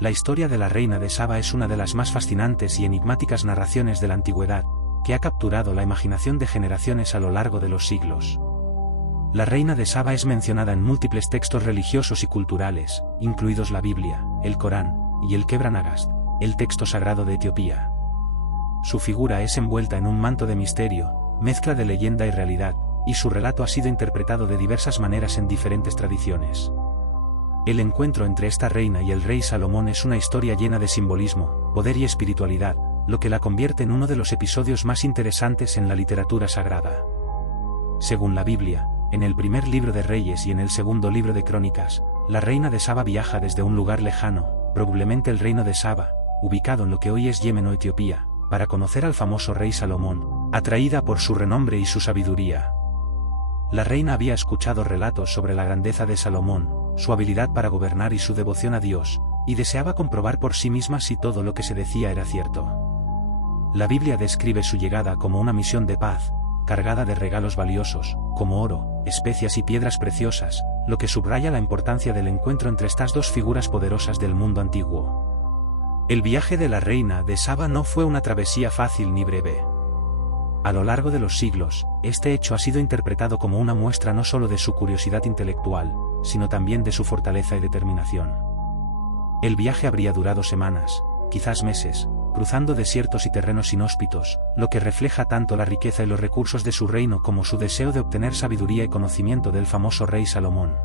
La historia de la reina de Saba es una de las más fascinantes y enigmáticas narraciones de la antigüedad, que ha capturado la imaginación de generaciones a lo largo de los siglos. La reina de Saba es mencionada en múltiples textos religiosos y culturales, incluidos la Biblia, el Corán, y el Quebra Nagast, el texto sagrado de Etiopía. Su figura es envuelta en un manto de misterio, mezcla de leyenda y realidad, y su relato ha sido interpretado de diversas maneras en diferentes tradiciones. El encuentro entre esta reina y el rey Salomón es una historia llena de simbolismo, poder y espiritualidad, lo que la convierte en uno de los episodios más interesantes en la literatura sagrada. Según la Biblia, en el primer libro de Reyes y en el segundo libro de Crónicas, la reina de Saba viaja desde un lugar lejano, probablemente el reino de Saba, ubicado en lo que hoy es Yemen o Etiopía, para conocer al famoso rey Salomón, atraída por su renombre y su sabiduría. La reina había escuchado relatos sobre la grandeza de Salomón, su habilidad para gobernar y su devoción a Dios, y deseaba comprobar por sí misma si todo lo que se decía era cierto. La Biblia describe su llegada como una misión de paz, cargada de regalos valiosos, como oro, especias y piedras preciosas, lo que subraya la importancia del encuentro entre estas dos figuras poderosas del mundo antiguo. El viaje de la reina de Saba no fue una travesía fácil ni breve. A lo largo de los siglos, este hecho ha sido interpretado como una muestra no solo de su curiosidad intelectual, sino también de su fortaleza y determinación. El viaje habría durado semanas, quizás meses, cruzando desiertos y terrenos inhóspitos, lo que refleja tanto la riqueza y los recursos de su reino como su deseo de obtener sabiduría y conocimiento del famoso rey Salomón.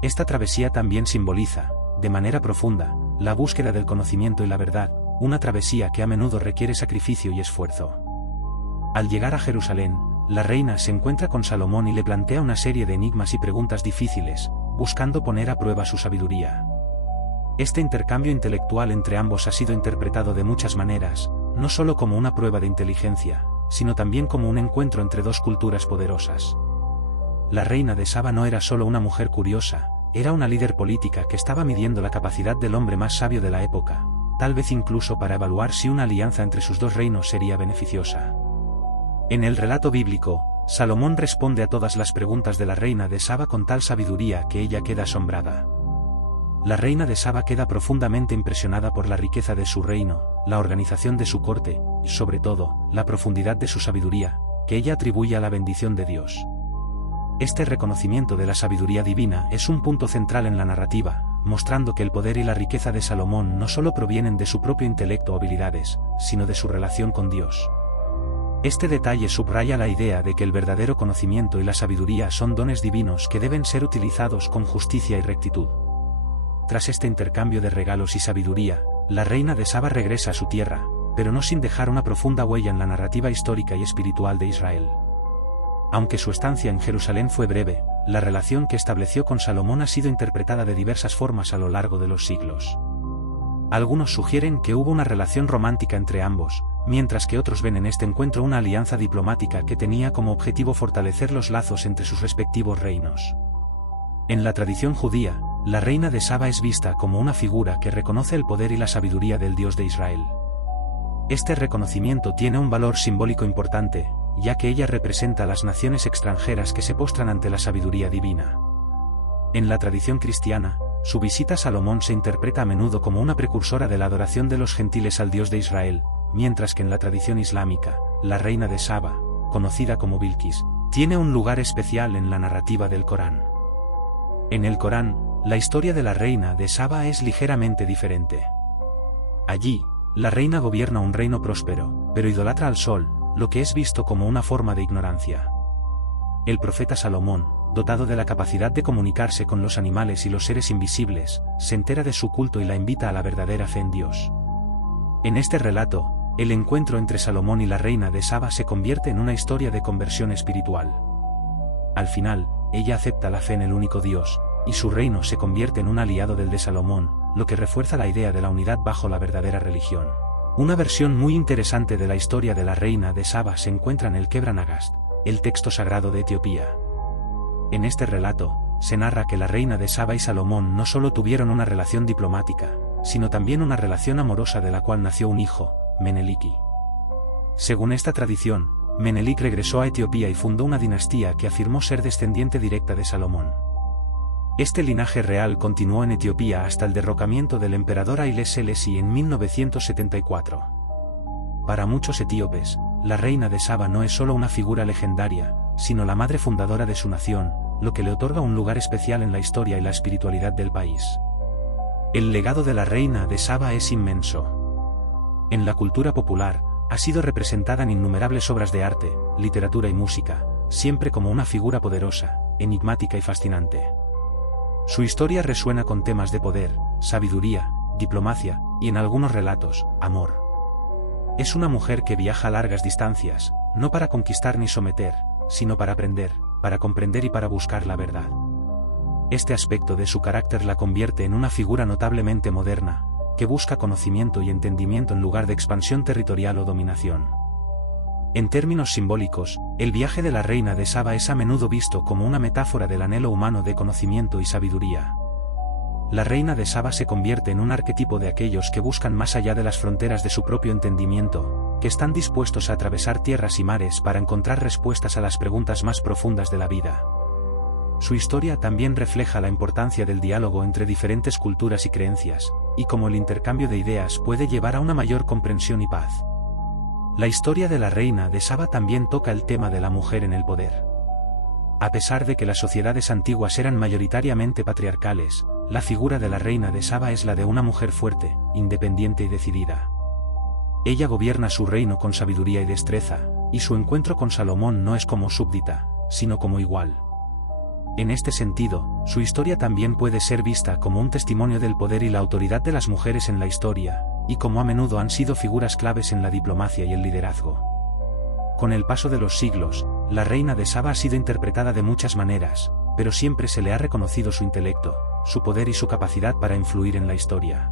Esta travesía también simboliza, de manera profunda, la búsqueda del conocimiento y la verdad, una travesía que a menudo requiere sacrificio y esfuerzo. Al llegar a Jerusalén, la reina se encuentra con Salomón y le plantea una serie de enigmas y preguntas difíciles, buscando poner a prueba su sabiduría. Este intercambio intelectual entre ambos ha sido interpretado de muchas maneras, no solo como una prueba de inteligencia, sino también como un encuentro entre dos culturas poderosas. La reina de Saba no era solo una mujer curiosa, era una líder política que estaba midiendo la capacidad del hombre más sabio de la época, tal vez incluso para evaluar si una alianza entre sus dos reinos sería beneficiosa. En el relato bíblico, Salomón responde a todas las preguntas de la reina de Saba con tal sabiduría que ella queda asombrada. La reina de Saba queda profundamente impresionada por la riqueza de su reino, la organización de su corte, y sobre todo, la profundidad de su sabiduría, que ella atribuye a la bendición de Dios. Este reconocimiento de la sabiduría divina es un punto central en la narrativa, mostrando que el poder y la riqueza de Salomón no solo provienen de su propio intelecto o habilidades, sino de su relación con Dios. Este detalle subraya la idea de que el verdadero conocimiento y la sabiduría son dones divinos que deben ser utilizados con justicia y rectitud. Tras este intercambio de regalos y sabiduría, la reina de Saba regresa a su tierra, pero no sin dejar una profunda huella en la narrativa histórica y espiritual de Israel. Aunque su estancia en Jerusalén fue breve, la relación que estableció con Salomón ha sido interpretada de diversas formas a lo largo de los siglos. Algunos sugieren que hubo una relación romántica entre ambos, mientras que otros ven en este encuentro una alianza diplomática que tenía como objetivo fortalecer los lazos entre sus respectivos reinos. En la tradición judía, la reina de Saba es vista como una figura que reconoce el poder y la sabiduría del Dios de Israel. Este reconocimiento tiene un valor simbólico importante, ya que ella representa a las naciones extranjeras que se postran ante la sabiduría divina. En la tradición cristiana, su visita a Salomón se interpreta a menudo como una precursora de la adoración de los gentiles al Dios de Israel, mientras que en la tradición islámica, la reina de Saba, conocida como Bilquis, tiene un lugar especial en la narrativa del Corán. En el Corán, la historia de la reina de Saba es ligeramente diferente. Allí, la reina gobierna un reino próspero, pero idolatra al sol, lo que es visto como una forma de ignorancia. El profeta Salomón, dotado de la capacidad de comunicarse con los animales y los seres invisibles, se entera de su culto y la invita a la verdadera fe en Dios. En este relato, el encuentro entre Salomón y la reina de Saba se convierte en una historia de conversión espiritual. Al final, ella acepta la fe en el único Dios, y su reino se convierte en un aliado del de Salomón, lo que refuerza la idea de la unidad bajo la verdadera religión. Una versión muy interesante de la historia de la reina de Saba se encuentra en el Quebra Nagast, el texto sagrado de Etiopía. En este relato, se narra que la reina de Saba y Salomón no solo tuvieron una relación diplomática, sino también una relación amorosa de la cual nació un hijo, Meneliki. Según esta tradición, Menelik regresó a Etiopía y fundó una dinastía que afirmó ser descendiente directa de Salomón. Este linaje real continuó en Etiopía hasta el derrocamiento del emperador Haile Selassie en 1974. Para muchos etíopes, la reina de Saba no es solo una figura legendaria, sino la madre fundadora de su nación, lo que le otorga un lugar especial en la historia y la espiritualidad del país. El legado de la reina de Saba es inmenso. En la cultura popular, ha sido representada en innumerables obras de arte, literatura y música, siempre como una figura poderosa, enigmática y fascinante. Su historia resuena con temas de poder, sabiduría, diplomacia, y en algunos relatos, amor. Es una mujer que viaja a largas distancias, no para conquistar ni someter, sino para aprender, para comprender y para buscar la verdad. Este aspecto de su carácter la convierte en una figura notablemente moderna, que busca conocimiento y entendimiento en lugar de expansión territorial o dominación. En términos simbólicos, el viaje de la reina de Saba es a menudo visto como una metáfora del anhelo humano de conocimiento y sabiduría. La reina de Saba se convierte en un arquetipo de aquellos que buscan más allá de las fronteras de su propio entendimiento, que están dispuestos a atravesar tierras y mares para encontrar respuestas a las preguntas más profundas de la vida. Su historia también refleja la importancia del diálogo entre diferentes culturas y creencias, y cómo el intercambio de ideas puede llevar a una mayor comprensión y paz. La historia de la reina de Saba también toca el tema de la mujer en el poder. A pesar de que las sociedades antiguas eran mayoritariamente patriarcales, la figura de la reina de Saba es la de una mujer fuerte, independiente y decidida. Ella gobierna su reino con sabiduría y destreza, y su encuentro con Salomón no es como súbdita, sino como igual. En este sentido, su historia también puede ser vista como un testimonio del poder y la autoridad de las mujeres en la historia, y como a menudo han sido figuras claves en la diplomacia y el liderazgo. Con el paso de los siglos, la reina de Saba ha sido interpretada de muchas maneras, pero siempre se le ha reconocido su intelecto, su poder y su capacidad para influir en la historia.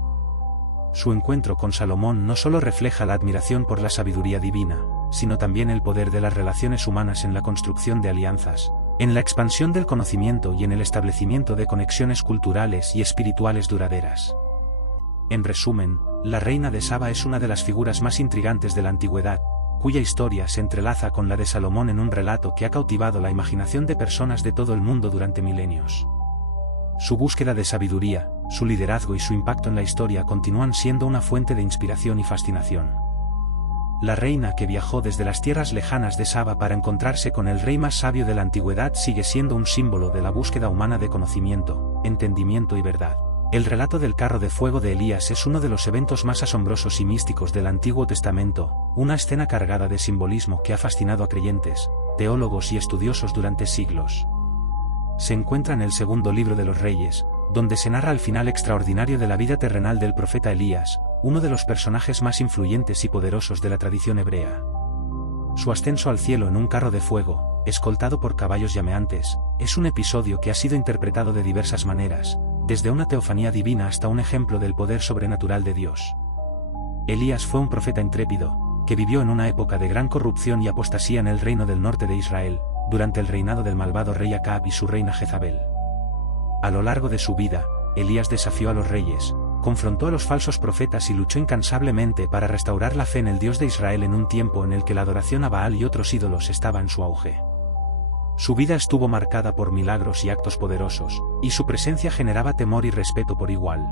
Su encuentro con Salomón no solo refleja la admiración por la sabiduría divina, sino también el poder de las relaciones humanas en la construcción de alianzas, en la expansión del conocimiento y en el establecimiento de conexiones culturales y espirituales duraderas. En resumen, la reina de Saba es una de las figuras más intrigantes de la antigüedad, cuya historia se entrelaza con la de Salomón en un relato que ha cautivado la imaginación de personas de todo el mundo durante milenios. Su búsqueda de sabiduría, su liderazgo y su impacto en la historia continúan siendo una fuente de inspiración y fascinación. La reina que viajó desde las tierras lejanas de Saba para encontrarse con el rey más sabio de la antigüedad sigue siendo un símbolo de la búsqueda humana de conocimiento, entendimiento y verdad. El relato del carro de fuego de Elías es uno de los eventos más asombrosos y místicos del Antiguo Testamento, una escena cargada de simbolismo que ha fascinado a creyentes, teólogos y estudiosos durante siglos. Se encuentra en el segundo libro de los Reyes, donde se narra el final extraordinario de la vida terrenal del profeta Elías, uno de los personajes más influyentes y poderosos de la tradición hebrea. Su ascenso al cielo en un carro de fuego, escoltado por caballos llameantes, es un episodio que ha sido interpretado de diversas maneras, desde una teofanía divina hasta un ejemplo del poder sobrenatural de Dios. Elías fue un profeta intrépido, que vivió en una época de gran corrupción y apostasía en el reino del norte de Israel, durante el reinado del malvado rey Acab y su reina Jezabel. A lo largo de su vida, Elías desafió a los reyes, confrontó a los falsos profetas y luchó incansablemente para restaurar la fe en el Dios de Israel en un tiempo en el que la adoración a Baal y otros ídolos estaba en su auge. Su vida estuvo marcada por milagros y actos poderosos, y su presencia generaba temor y respeto por igual.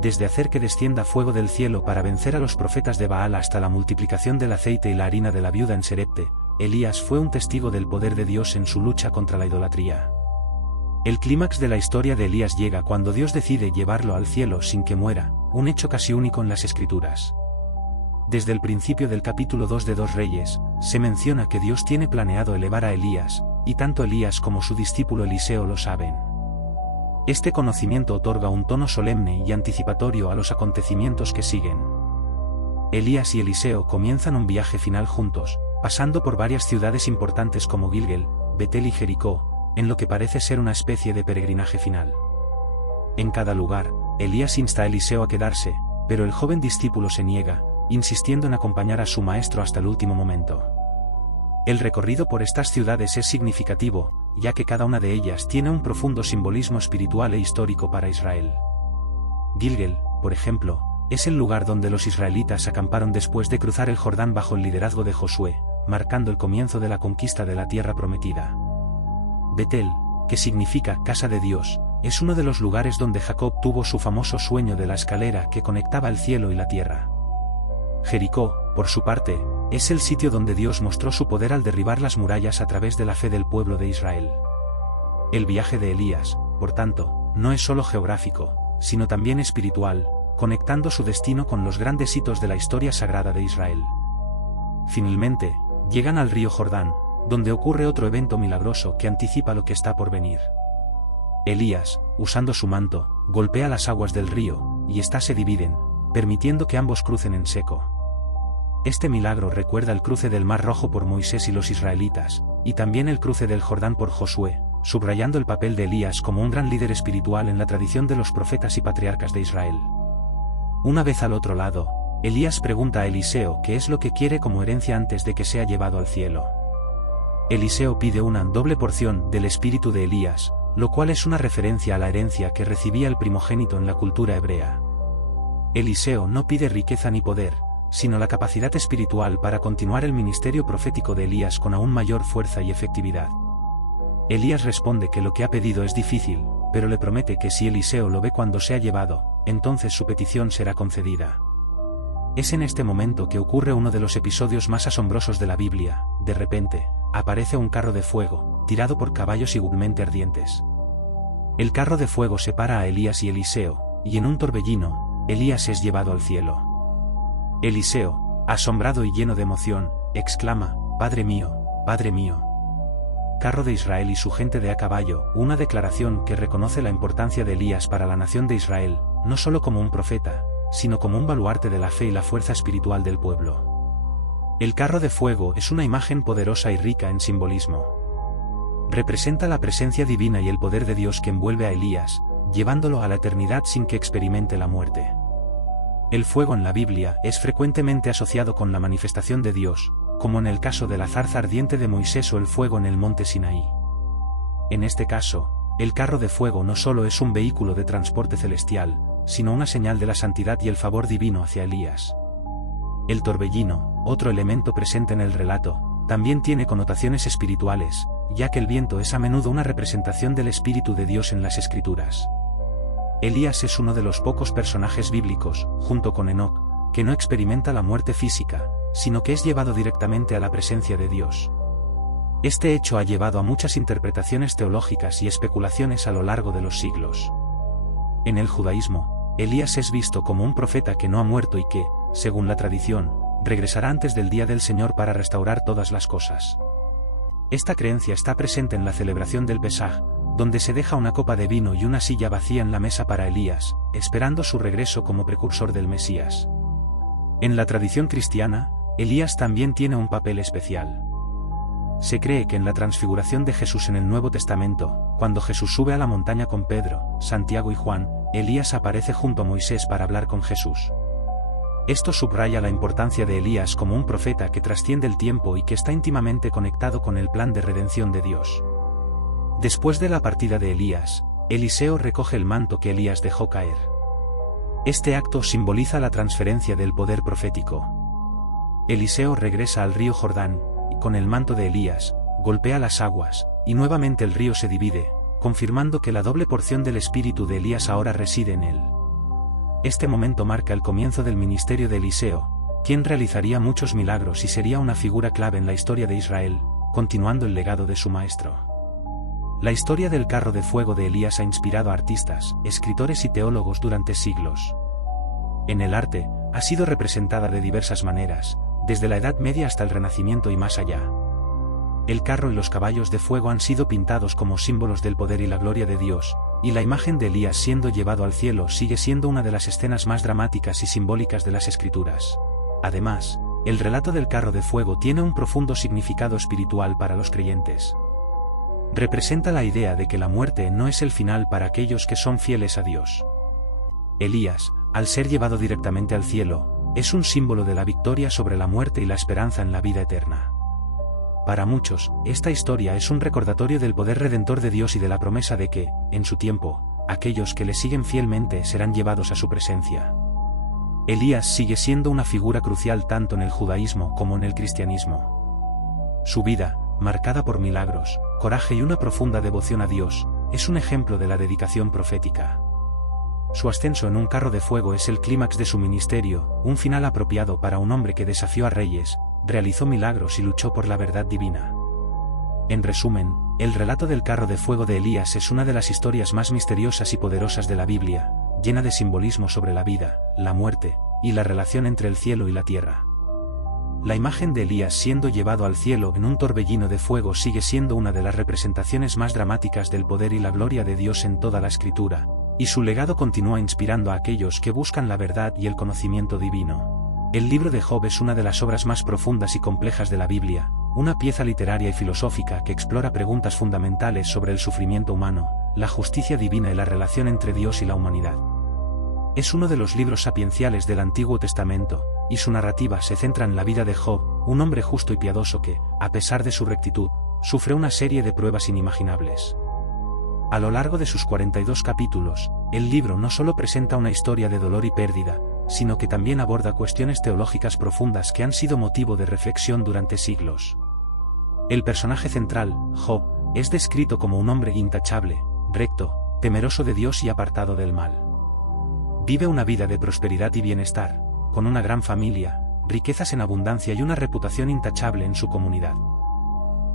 Desde hacer que descienda fuego del cielo para vencer a los profetas de Baal hasta la multiplicación del aceite y la harina de la viuda en Serepte, Elías fue un testigo del poder de Dios en su lucha contra la idolatría. El clímax de la historia de Elías llega cuando Dios decide llevarlo al cielo sin que muera, un hecho casi único en las Escrituras. Desde el principio del capítulo 2 de 2 Reyes, se menciona que Dios tiene planeado elevar a Elías, y tanto Elías como su discípulo Eliseo lo saben. Este conocimiento otorga un tono solemne y anticipatorio a los acontecimientos que siguen. Elías y Eliseo comienzan un viaje final juntos, pasando por varias ciudades importantes como Gilgal, Betel y Jericó, en lo que parece ser una especie de peregrinaje final. En cada lugar, Elías insta a Eliseo a quedarse, pero el joven discípulo se niega, insistiendo en acompañar a su maestro hasta el último momento. El recorrido por estas ciudades es significativo, ya que cada una de ellas tiene un profundo simbolismo espiritual e histórico para Israel. Gilgal, por ejemplo, es el lugar donde los israelitas acamparon después de cruzar el Jordán bajo el liderazgo de Josué, marcando el comienzo de la conquista de la tierra prometida. Betel, que significa casa de Dios, es uno de los lugares donde Jacob tuvo su famoso sueño de la escalera que conectaba el cielo y la tierra. Jericó, por su parte, es el sitio donde Dios mostró su poder al derribar las murallas a través de la fe del pueblo de Israel. El viaje de Elías, por tanto, no es solo geográfico, sino también espiritual, conectando su destino con los grandes hitos de la historia sagrada de Israel. Finalmente, llegan al río Jordán, donde ocurre otro evento milagroso que anticipa lo que está por venir. Elías, usando su manto, golpea las aguas del río, y éstas se dividen, permitiendo que ambos crucen en seco. Este milagro recuerda el cruce del Mar Rojo por Moisés y los israelitas, y también el cruce del Jordán por Josué, subrayando el papel de Elías como un gran líder espiritual en la tradición de los profetas y patriarcas de Israel. Una vez al otro lado, Elías pregunta a Eliseo qué es lo que quiere como herencia antes de que sea llevado al cielo. Eliseo pide una doble porción del espíritu de Elías, lo cual es una referencia a la herencia que recibía el primogénito en la cultura hebrea. Eliseo no pide riqueza ni poder, sino la capacidad espiritual para continuar el ministerio profético de Elías con aún mayor fuerza y efectividad. Elías responde que lo que ha pedido es difícil, pero le promete que si Eliseo lo ve cuando sea llevado, entonces su petición será concedida. Es en este momento que ocurre uno de los episodios más asombrosos de la Biblia. De repente, aparece un carro de fuego, tirado por caballos igualmente ardientes. El carro de fuego separa a Elías y Eliseo, y en un torbellino, Elías es llevado al cielo. Eliseo, asombrado y lleno de emoción, exclama: Padre mío, Padre mío. Carro de Israel y su gente de a caballo, una declaración que reconoce la importancia de Elías para la nación de Israel, no solo como un profeta, sino como un baluarte de la fe y la fuerza espiritual del pueblo. El carro de fuego es una imagen poderosa y rica en simbolismo. Representa la presencia divina y el poder de Dios que envuelve a Elías, llevándolo a la eternidad sin que experimente la muerte. El fuego en la Biblia es frecuentemente asociado con la manifestación de Dios, como en el caso de la zarza ardiente de Moisés o el fuego en el monte Sinaí. En este caso, el carro de fuego no solo es un vehículo de transporte celestial, sino una señal de la santidad y el favor divino hacia Elías. El torbellino, otro elemento presente en el relato, también tiene connotaciones espirituales, ya que el viento es a menudo una representación del Espíritu de Dios en las Escrituras. Elías es uno de los pocos personajes bíblicos, junto con Enoc, que no experimenta la muerte física, sino que es llevado directamente a la presencia de Dios. Este hecho ha llevado a muchas interpretaciones teológicas y especulaciones a lo largo de los siglos. En el judaísmo, Elías es visto como un profeta que no ha muerto y que, según la tradición, regresará antes del día del Señor para restaurar todas las cosas. Esta creencia está presente en la celebración del Pesaj, donde se deja una copa de vino y una silla vacía en la mesa para Elías, esperando su regreso como precursor del Mesías. En la tradición cristiana, Elías también tiene un papel especial. Se cree que en la transfiguración de Jesús en el Nuevo Testamento, cuando Jesús sube a la montaña con Pedro, Santiago y Juan, Elías aparece junto a Moisés para hablar con Jesús. Esto subraya la importancia de Elías como un profeta que trasciende el tiempo y que está íntimamente conectado con el plan de redención de Dios. Después de la partida de Elías, Eliseo recoge el manto que Elías dejó caer. Este acto simboliza la transferencia del poder profético. Eliseo regresa al río Jordán, y con el manto de Elías, golpea las aguas, y nuevamente el río se divide, confirmando que la doble porción del espíritu de Elías ahora reside en él. Este momento marca el comienzo del ministerio de Eliseo, quien realizaría muchos milagros y sería una figura clave en la historia de Israel, continuando el legado de su maestro. La historia del carro de fuego de Elías ha inspirado a artistas, escritores y teólogos durante siglos. En el arte, ha sido representada de diversas maneras, desde la Edad Media hasta el Renacimiento y más allá. El carro y los caballos de fuego han sido pintados como símbolos del poder y la gloria de Dios, y la imagen de Elías siendo llevado al cielo sigue siendo una de las escenas más dramáticas y simbólicas de las Escrituras. Además, el relato del carro de fuego tiene un profundo significado espiritual para los creyentes. Representa la idea de que la muerte no es el final para aquellos que son fieles a Dios. Elías, al ser llevado directamente al cielo, es un símbolo de la victoria sobre la muerte y la esperanza en la vida eterna. Para muchos, esta historia es un recordatorio del poder redentor de Dios y de la promesa de que, en su tiempo, aquellos que le siguen fielmente serán llevados a su presencia. Elías sigue siendo una figura crucial tanto en el judaísmo como en el cristianismo. Su vida, marcada por milagros, coraje y una profunda devoción a Dios, es un ejemplo de la dedicación profética. Su ascenso en un carro de fuego es el clímax de su ministerio, un final apropiado para un hombre que desafió a reyes, realizó milagros y luchó por la verdad divina. En resumen, el relato del carro de fuego de Elías es una de las historias más misteriosas y poderosas de la Biblia, llena de simbolismo sobre la vida, la muerte, y la relación entre el cielo y la tierra. La imagen de Elías siendo llevado al cielo en un torbellino de fuego sigue siendo una de las representaciones más dramáticas del poder y la gloria de Dios en toda la Escritura, y su legado continúa inspirando a aquellos que buscan la verdad y el conocimiento divino. El libro de Job es una de las obras más profundas y complejas de la Biblia, una pieza literaria y filosófica que explora preguntas fundamentales sobre el sufrimiento humano, la justicia divina y la relación entre Dios y la humanidad. Es uno de los libros sapienciales del Antiguo Testamento, y su narrativa se centra en la vida de Job, un hombre justo y piadoso que, a pesar de su rectitud, sufre una serie de pruebas inimaginables. A lo largo de sus 42 capítulos, el libro no solo presenta una historia de dolor y pérdida, sino que también aborda cuestiones teológicas profundas que han sido motivo de reflexión durante siglos. El personaje central, Job, es descrito como un hombre intachable, recto, temeroso de Dios y apartado del mal. Vive una vida de prosperidad y bienestar, con una gran familia, riquezas en abundancia y una reputación intachable en su comunidad.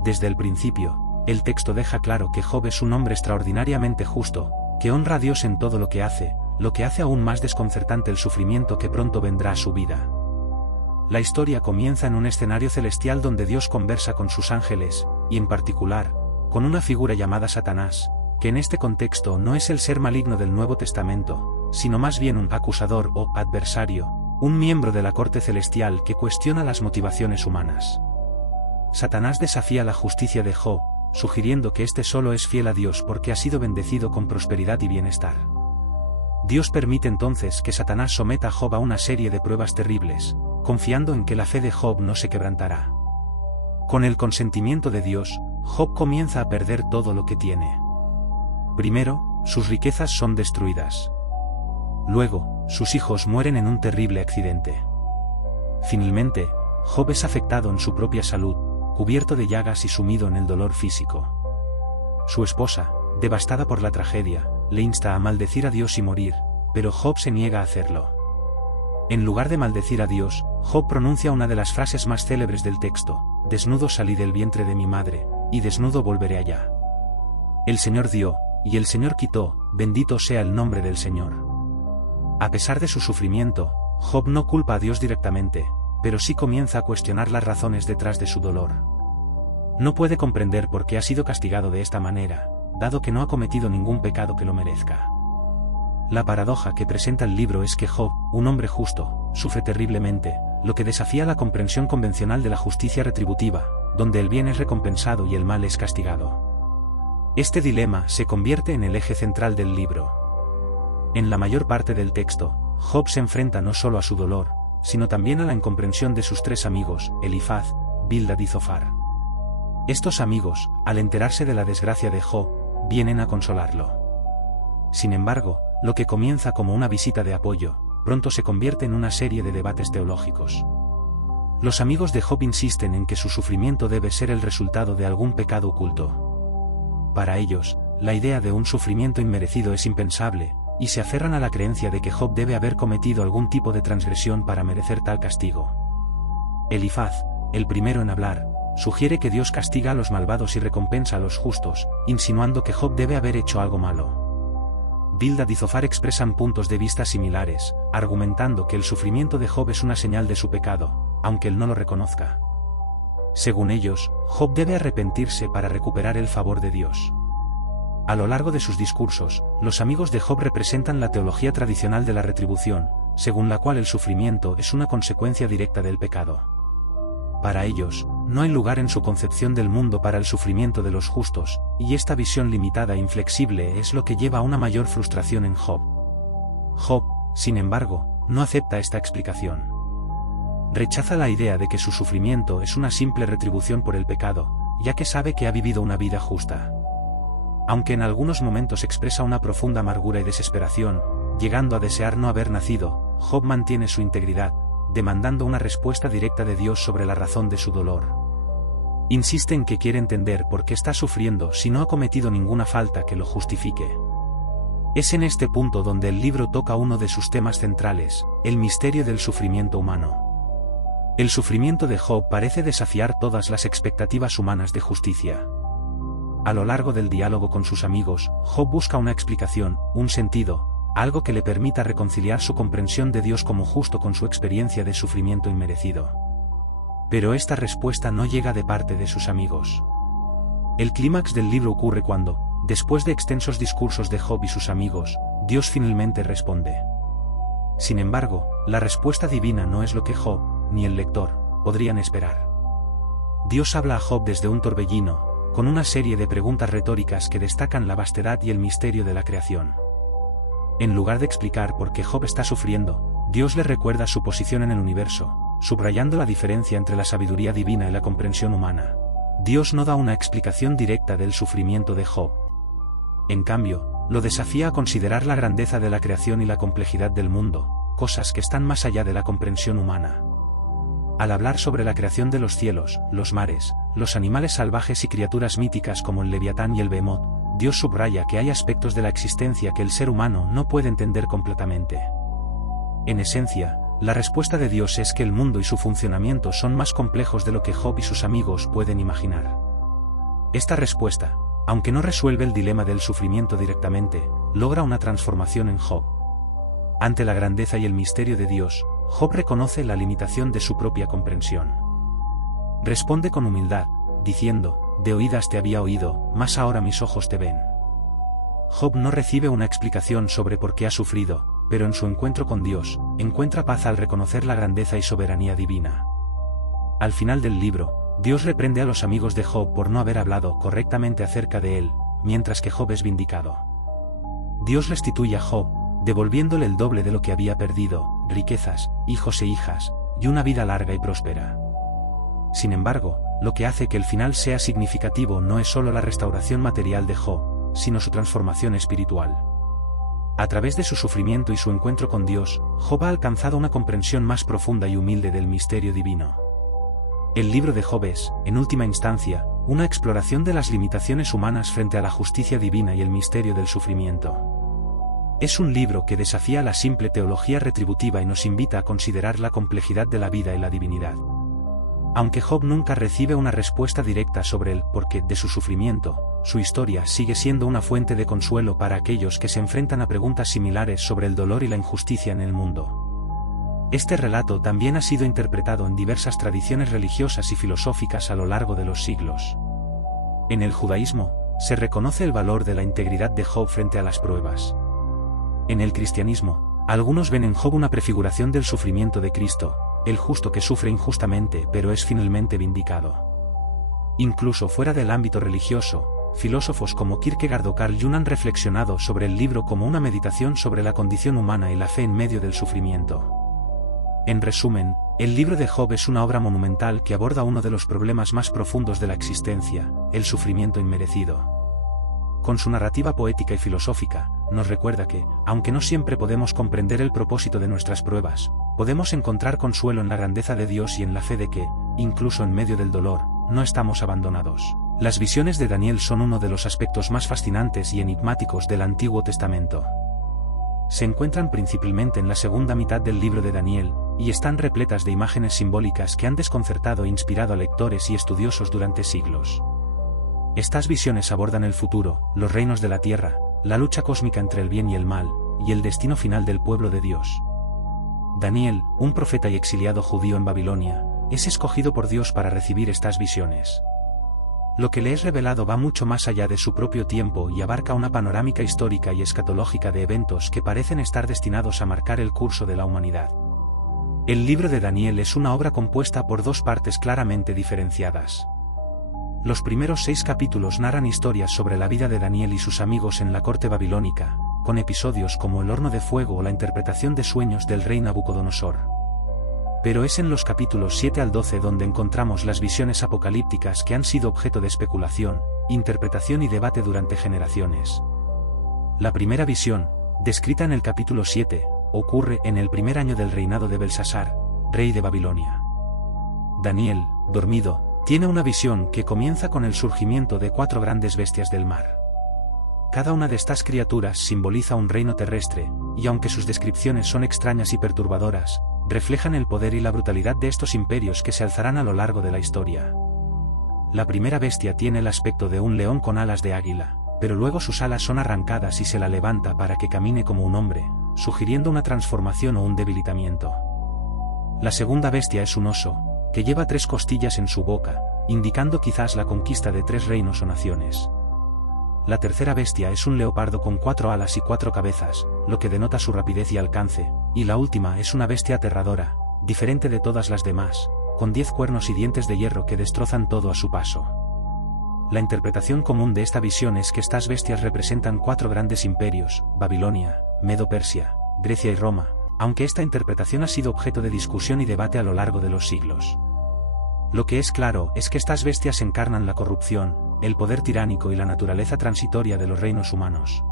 Desde el principio, el texto deja claro que Job es un hombre extraordinariamente justo, que honra a Dios en todo lo que hace aún más desconcertante el sufrimiento que pronto vendrá a su vida. La historia comienza en un escenario celestial donde Dios conversa con sus ángeles, y en particular, con una figura llamada Satanás, que en este contexto no es el ser maligno del Nuevo Testamento, sino más bien un acusador o adversario, un miembro de la corte celestial que cuestiona las motivaciones humanas. Satanás desafía la justicia de Job, sugiriendo que éste solo es fiel a Dios porque ha sido bendecido con prosperidad y bienestar. Dios permite entonces que Satanás someta a Job a una serie de pruebas terribles, confiando en que la fe de Job no se quebrantará. Con el consentimiento de Dios, Job comienza a perder todo lo que tiene. Primero, sus riquezas son destruidas. Luego, sus hijos mueren en un terrible accidente. Finalmente, Job es afectado en su propia salud, cubierto de llagas y sumido en el dolor físico. Su esposa, devastada por la tragedia, le insta a maldecir a Dios y morir, pero Job se niega a hacerlo. En lugar de maldecir a Dios, Job pronuncia una de las frases más célebres del texto: desnudo salí del vientre de mi madre, y desnudo volveré allá. El Señor dio, y el Señor quitó, bendito sea el nombre del Señor. A pesar de su sufrimiento, Job no culpa a Dios directamente, pero sí comienza a cuestionar las razones detrás de su dolor. No puede comprender por qué ha sido castigado de esta manera, dado que no ha cometido ningún pecado que lo merezca. La paradoja que presenta el libro es que Job, un hombre justo, sufre terriblemente, lo que desafía la comprensión convencional de la justicia retributiva, donde el bien es recompensado y el mal es castigado. Este dilema se convierte en el eje central del libro. En la mayor parte del texto, Job se enfrenta no solo a su dolor, sino también a la incomprensión de sus tres amigos, Elifaz, Bildad y Zofar. Estos amigos, al enterarse de la desgracia de Job, vienen a consolarlo. Sin embargo, lo que comienza como una visita de apoyo, pronto se convierte en una serie de debates teológicos. Los amigos de Job insisten en que su sufrimiento debe ser el resultado de algún pecado oculto. Para ellos, la idea de un sufrimiento inmerecido es impensable, y se aferran a la creencia de que Job debe haber cometido algún tipo de transgresión para merecer tal castigo. Elifaz, el primero en hablar, sugiere que Dios castiga a los malvados y recompensa a los justos, insinuando que Job debe haber hecho algo malo. Bildad y Zofar expresan puntos de vista similares, argumentando que el sufrimiento de Job es una señal de su pecado, aunque él no lo reconozca. Según ellos, Job debe arrepentirse para recuperar el favor de Dios. A lo largo de sus discursos, los amigos de Job representan la teología tradicional de la retribución, según la cual el sufrimiento es una consecuencia directa del pecado. Para ellos, no hay lugar en su concepción del mundo para el sufrimiento de los justos, y esta visión limitada e inflexible es lo que lleva a una mayor frustración en Job. Job, sin embargo, no acepta esta explicación. Rechaza la idea de que su sufrimiento es una simple retribución por el pecado, ya que sabe que ha vivido una vida justa. Aunque en algunos momentos expresa una profunda amargura y desesperación, llegando a desear no haber nacido, Job mantiene su integridad, demandando una respuesta directa de Dios sobre la razón de su dolor. Insiste en que quiere entender por qué está sufriendo si no ha cometido ninguna falta que lo justifique. Es en este punto donde el libro toca uno de sus temas centrales, el misterio del sufrimiento humano. El sufrimiento de Job parece desafiar todas las expectativas humanas de justicia. A lo largo del diálogo con sus amigos, Job busca una explicación, un sentido, algo que le permita reconciliar su comprensión de Dios como justo con su experiencia de sufrimiento inmerecido. Pero esta respuesta no llega de parte de sus amigos. El clímax del libro ocurre cuando, después de extensos discursos de Job y sus amigos, Dios finalmente responde. Sin embargo, la respuesta divina no es lo que Job, ni el lector, podrían esperar. Dios habla a Job desde un torbellino, con una serie de preguntas retóricas que destacan la vastedad y el misterio de la creación. En lugar de explicar por qué Job está sufriendo, Dios le recuerda su posición en el universo, subrayando la diferencia entre la sabiduría divina y la comprensión humana. Dios no da una explicación directa del sufrimiento de Job. En cambio, lo desafía a considerar la grandeza de la creación y la complejidad del mundo, cosas que están más allá de la comprensión humana. Al hablar sobre la creación de los cielos, los mares, los animales salvajes y criaturas míticas como el Leviatán y el Behemoth, Dios subraya que hay aspectos de la existencia que el ser humano no puede entender completamente. En esencia, la respuesta de Dios es que el mundo y su funcionamiento son más complejos de lo que Job y sus amigos pueden imaginar. Esta respuesta, aunque no resuelve el dilema del sufrimiento directamente, logra una transformación en Job. Ante la grandeza y el misterio de Dios, Job reconoce la limitación de su propia comprensión. Responde con humildad, diciendo, de oídas te había oído, mas ahora mis ojos te ven. Job no recibe una explicación sobre por qué ha sufrido, pero en su encuentro con Dios, encuentra paz al reconocer la grandeza y soberanía divina. Al final del libro, Dios reprende a los amigos de Job por no haber hablado correctamente acerca de él, mientras que Job es vindicado. Dios restituye a Job, devolviéndole el doble de lo que había perdido, riquezas, hijos e hijas, y una vida larga y próspera. Sin embargo, lo que hace que el final sea significativo no es solo la restauración material de Job, sino su transformación espiritual. A través de su sufrimiento y su encuentro con Dios, Job ha alcanzado una comprensión más profunda y humilde del misterio divino. El libro de Job es, en última instancia, una exploración de las limitaciones humanas frente a la justicia divina y el misterio del sufrimiento. Es un libro que desafía la simple teología retributiva y nos invita a considerar la complejidad de la vida y la divinidad. Aunque Job nunca recibe una respuesta directa sobre el porqué de su sufrimiento, su historia sigue siendo una fuente de consuelo para aquellos que se enfrentan a preguntas similares sobre el dolor y la injusticia en el mundo. Este relato también ha sido interpretado en diversas tradiciones religiosas y filosóficas a lo largo de los siglos. En el judaísmo, se reconoce el valor de la integridad de Job frente a las pruebas. En el cristianismo, algunos ven en Job una prefiguración del sufrimiento de Cristo, el justo que sufre injustamente pero es finalmente vindicado. Incluso fuera del ámbito religioso, filósofos como Kierkegaard o Carl Jung han reflexionado sobre el libro como una meditación sobre la condición humana y la fe en medio del sufrimiento. En resumen, el libro de Job es una obra monumental que aborda uno de los problemas más profundos de la existencia, el sufrimiento inmerecido. Con su narrativa poética y filosófica, nos recuerda que, aunque no siempre podemos comprender el propósito de nuestras pruebas, podemos encontrar consuelo en la grandeza de Dios y en la fe de que, incluso en medio del dolor, no estamos abandonados. Las visiones de Daniel son uno de los aspectos más fascinantes y enigmáticos del Antiguo Testamento. Se encuentran principalmente en la segunda mitad del libro de Daniel, y están repletas de imágenes simbólicas que han desconcertado e inspirado a lectores y estudiosos durante siglos. Estas visiones abordan el futuro, los reinos de la tierra, la lucha cósmica entre el bien y el mal, y el destino final del pueblo de Dios. Daniel, un profeta y exiliado judío en Babilonia, es escogido por Dios para recibir estas visiones. Lo que le es revelado va mucho más allá de su propio tiempo y abarca una panorámica histórica y escatológica de eventos que parecen estar destinados a marcar el curso de la humanidad. El libro de Daniel es una obra compuesta por dos partes claramente diferenciadas. Los primeros 6 capítulos narran historias sobre la vida de Daniel y sus amigos en la corte babilónica, con episodios como el horno de fuego o la interpretación de sueños del rey Nabucodonosor. Pero es en los capítulos 7 al 12 donde encontramos las visiones apocalípticas que han sido objeto de especulación, interpretación y debate durante generaciones. La primera visión, descrita en el capítulo 7, ocurre en el primer año del reinado de Belsasar, rey de Babilonia. Daniel, dormido, Tiene una visión que comienza con el surgimiento de 4 grandes bestias del mar. Cada una de estas criaturas simboliza un reino terrestre, y aunque sus descripciones son extrañas y perturbadoras, reflejan el poder y la brutalidad de estos imperios que se alzarán a lo largo de la historia. La primera bestia tiene el aspecto de un león con alas de águila, pero luego sus alas son arrancadas y se la levanta para que camine como un hombre, sugiriendo una transformación o un debilitamiento. La segunda bestia es un oso, que lleva 3 costillas en su boca, indicando quizás la conquista de 3 reinos o naciones. La tercera bestia es un leopardo con 4 alas y 4 cabezas, lo que denota su rapidez y alcance, y la última es una bestia aterradora, diferente de todas las demás, con 10 cuernos y dientes de hierro que destrozan todo a su paso. La interpretación común de esta visión es que estas bestias representan 4 grandes imperios, Babilonia, Medo-Persia, Grecia y Roma, aunque esta interpretación ha sido objeto de discusión y debate a lo largo de los siglos. Lo que es claro es que estas bestias encarnan la corrupción, el poder tiránico y la naturaleza transitoria de los reinos humanos.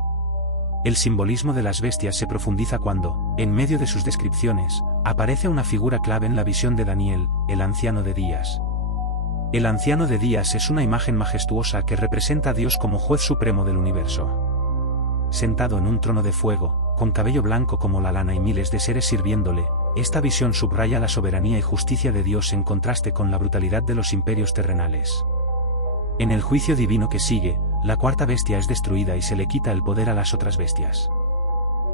El simbolismo de las bestias se profundiza cuando, en medio de sus descripciones, aparece una figura clave en la visión de Daniel, el Anciano de Días. El Anciano de Días es una imagen majestuosa que representa a Dios como juez supremo del universo. Sentado en un trono de fuego, con cabello blanco como la lana y miles de seres sirviéndole, esta visión subraya la soberanía y justicia de Dios en contraste con la brutalidad de los imperios terrenales. En el juicio divino que sigue, la cuarta bestia es destruida y se le quita el poder a las otras bestias.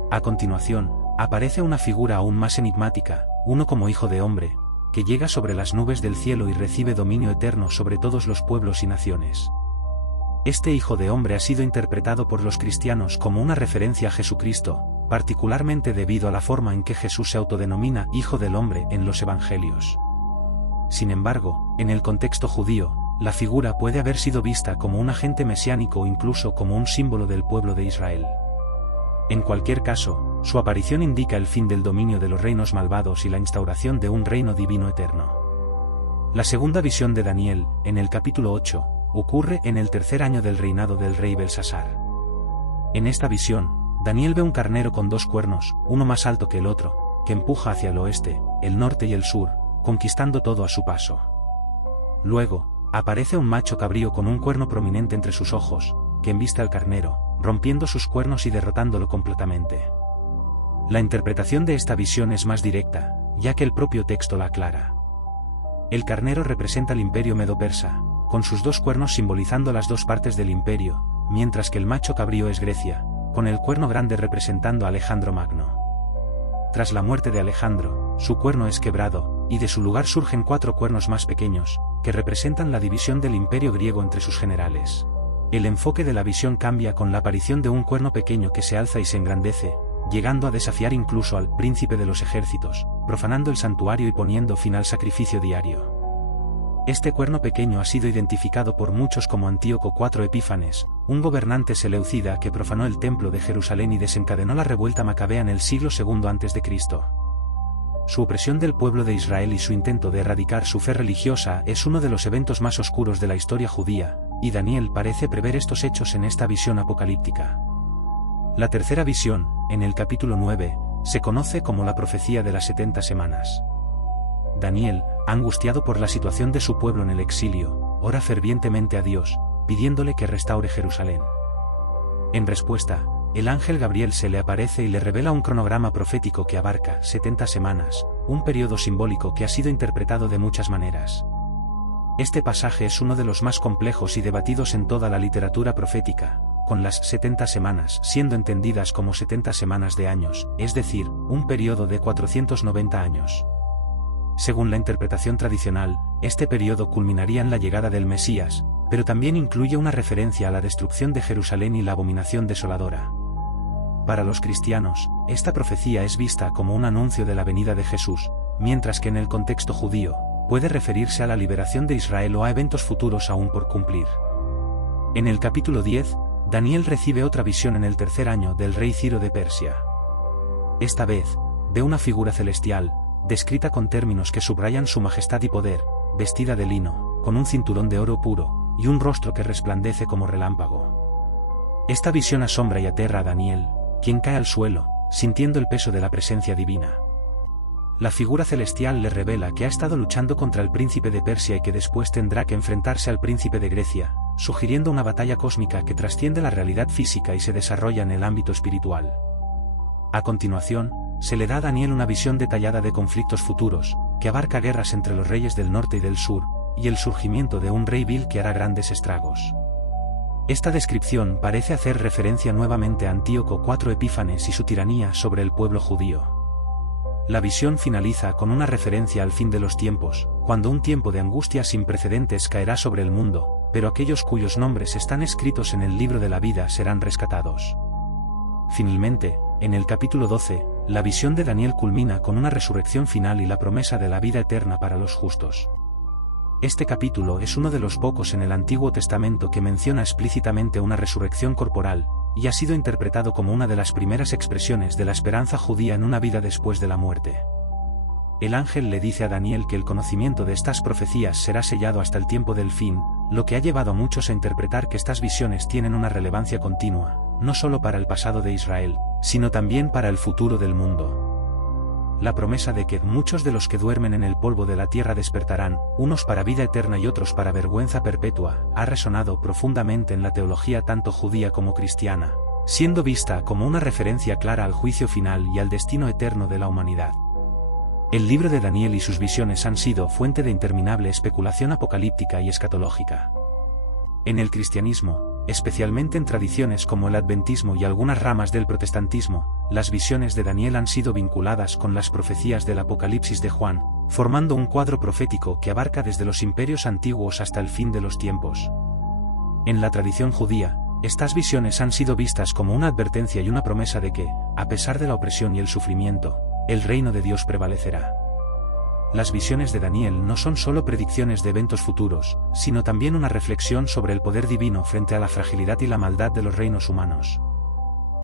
A continuación, aparece una figura aún más enigmática, uno como hijo de hombre, que llega sobre las nubes del cielo y recibe dominio eterno sobre todos los pueblos y naciones. Este hijo de hombre ha sido interpretado por los cristianos como una referencia a Jesucristo, particularmente debido a la forma en que Jesús se autodenomina Hijo del Hombre en los Evangelios. Sin embargo, en el contexto judío, la figura puede haber sido vista como un agente mesiánico o incluso como un símbolo del pueblo de Israel. En cualquier caso, su aparición indica el fin del dominio de los reinos malvados y la instauración de un reino divino eterno. La segunda visión de Daniel, en el capítulo 8, ocurre en el 3er año del reinado del rey Belsasar. En esta visión, Daniel ve un carnero con 2 cuernos, uno más alto que el otro, que empuja hacia el oeste, el norte y el sur, conquistando todo a su paso. Luego, aparece un macho cabrío con un cuerno prominente entre sus ojos, que embiste al carnero, rompiendo sus cuernos y derrotándolo completamente. La interpretación de esta visión es más directa, ya que el propio texto la aclara. El carnero representa al imperio medo-persa, con sus 2 cuernos simbolizando las 2 partes del imperio, mientras que el macho cabrío es Grecia, con el cuerno grande representando a Alejandro Magno. Tras la muerte de Alejandro, su cuerno es quebrado, y de su lugar surgen 4 cuernos más pequeños, que representan la división del imperio griego entre sus generales. El enfoque de la visión cambia con la aparición de un cuerno pequeño que se alza y se engrandece, llegando a desafiar incluso al príncipe de los ejércitos, profanando el santuario y poniendo fin al sacrificio diario. Este cuerno pequeño ha sido identificado por muchos como Antíoco IV Epífanes, un gobernante seleucida que profanó el templo de Jerusalén y desencadenó la revuelta macabea en el siglo II a.C. Su opresión del pueblo de Israel y su intento de erradicar su fe religiosa es uno de los eventos más oscuros de la historia judía, y Daniel parece prever estos hechos en esta visión apocalíptica. La tercera visión, en el capítulo 9, se conoce como la profecía de las 70 semanas. Daniel, angustiado por la situación de su pueblo en el exilio, ora fervientemente a Dios, pidiéndole que restaure Jerusalén. En respuesta, el ángel Gabriel se le aparece y le revela un cronograma profético que abarca 70 semanas, un periodo simbólico que ha sido interpretado de muchas maneras. Este pasaje es uno de los más complejos y debatidos en toda la literatura profética, con las 70 semanas siendo entendidas como 70 semanas de años, es decir, un periodo de 490 años. Según la interpretación tradicional, este periodo culminaría en la llegada del Mesías, pero también incluye una referencia a la destrucción de Jerusalén y la abominación desoladora. Para los cristianos, esta profecía es vista como un anuncio de la venida de Jesús, mientras que en el contexto judío, puede referirse a la liberación de Israel o a eventos futuros aún por cumplir. En el capítulo 10, Daniel recibe otra visión en el 3er año del rey Ciro de Persia. Esta vez, ve una figura celestial, descrita con términos que subrayan su majestad y poder, vestida de lino, con un cinturón de oro puro, y un rostro que resplandece como relámpago. Esta visión asombra y aterra a Daniel, quien cae al suelo, sintiendo el peso de la presencia divina. la figura celestial le revela que ha estado luchando contra el príncipe de Persia y que después tendrá que enfrentarse al príncipe de Grecia, sugiriendo una batalla cósmica que trasciende la realidad física y se desarrolla en el ámbito espiritual. A continuación, se le da a Daniel una visión detallada de conflictos futuros, que abarca guerras entre los reyes del norte y del sur, y el surgimiento de un rey vil que hará grandes estragos. Esta descripción parece hacer referencia nuevamente a Antíoco IV Epífanes y su tiranía sobre el pueblo judío. La visión finaliza con una referencia al fin de los tiempos, cuando un tiempo de angustia sin precedentes caerá sobre el mundo, pero aquellos cuyos nombres están escritos en el libro de la vida serán rescatados. Finalmente, en el capítulo 12, la visión de Daniel culmina con una resurrección final y la promesa de la vida eterna para los justos. Este capítulo es uno de los pocos en el Antiguo Testamento que menciona explícitamente una resurrección corporal, y ha sido interpretado como una de las primeras expresiones de la esperanza judía en una vida después de la muerte. El ángel le dice a Daniel que el conocimiento de estas profecías será sellado hasta el tiempo del fin, lo que ha llevado a muchos a interpretar que estas visiones tienen una relevancia continua, no solo para el pasado de Israel, sino también para el futuro del mundo. La promesa de que muchos de los que duermen en el polvo de la tierra despertarán, unos para vida eterna y otros para vergüenza perpetua, ha resonado profundamente en la teología tanto judía como cristiana, siendo vista como una referencia clara al juicio final y al destino eterno de la humanidad. El libro de Daniel y sus visiones han sido fuente de interminable especulación apocalíptica y escatológica. En el cristianismo, especialmente en tradiciones como el adventismo y algunas ramas del protestantismo, las visiones de Daniel han sido vinculadas con las profecías del Apocalipsis de Juan, formando un cuadro profético que abarca desde los imperios antiguos hasta el fin de los tiempos. En la tradición judía, estas visiones han sido vistas como una advertencia y una promesa de que, a pesar de la opresión y el sufrimiento, el reino de Dios prevalecerá. Las visiones de Daniel no son solo predicciones de eventos futuros, sino también una reflexión sobre el poder divino frente a la fragilidad y la maldad de los reinos humanos.